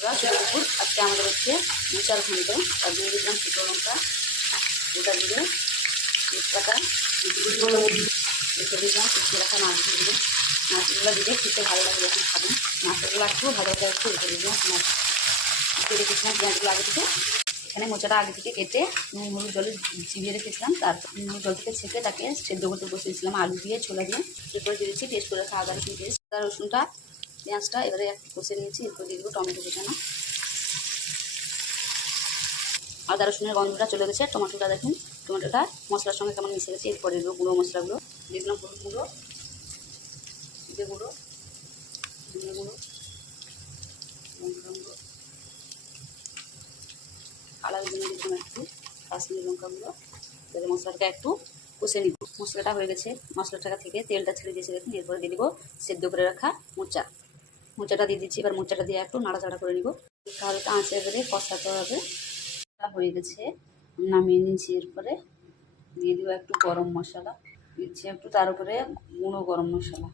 দুপুর আজকে আমাদের হচ্ছে মোচার ঘন্ট। আর দিয়ে দিলাম শুকনো লঙ্কা, গোটা জিরে, তেজপাতা, রেখে দিলাম কুচিয়ে রাখা মাছগুলো। মাছগুলো দিলে খেতে ভালো লাগে যখন খাবেন। মাছগুলো একটু ভালো করে একটু রেখে দিলাম। মাছ রেখেছিলাম পেঁয়াজগুলো আগে থেকে। এখানে মোচাটা আগে থেকে কেটে নুন হলুদ জলে চিবিয়ে রেখেছিলাম। তারপর নুন জল থেকে ছেঁকে তাকে সেদ্ধ করতে বসিয়েছিলাম আলু দিয়ে, ছোলা দিয়ে। এরপরে দিয়েছি পেস্ট করে রাখা আদা রসুন পেস্ট, আদা রসুনটা পেঁয়াজটা এবারে একটু কষে নিয়েছি। এরপর দিয়ে দেবো টমেটো কুচানো। আদা রসুনের গন্ধটা চলে গেছে। টমেটোটা দেখুন, টমেটোটা মশলার সঙ্গে কেমন মিশে গেছে। এরপরে দেবো গুঁড়ো মশলাগুলো। দিয়ে দিলাম হলুদ গুঁড়ো, জিরে গুঁড়ো, ধনে গুঁড়ো, লঙ্কা গুঁড়ো, কালার জন্য দিলাম একটু কাশ্মীরি লঙ্কা গুঁড়ো। এবারে মশলাটা একটু কষে নিব। মশলাটা হয়ে গেছে, মশলাটা থেকে তেলটা ছেড়ে দিয়েছে দেখুন। এরপরে দিয়ে দেবো সেদ্ধ করে রাখা মোচাটা দিয়ে দিচ্ছি। এবার মোচাটা দিয়ে একটু নাড়াচাড়া করে নিব। হালকা আঁচে এবারে কষাতে হবে। হয়ে গেছে, নামিয়ে নিয়েছি। এরপরে দিয়ে দিব একটু গরম মশলা দিচ্ছি, একটু তার উপরে গুঁড়ো গরম মশলা।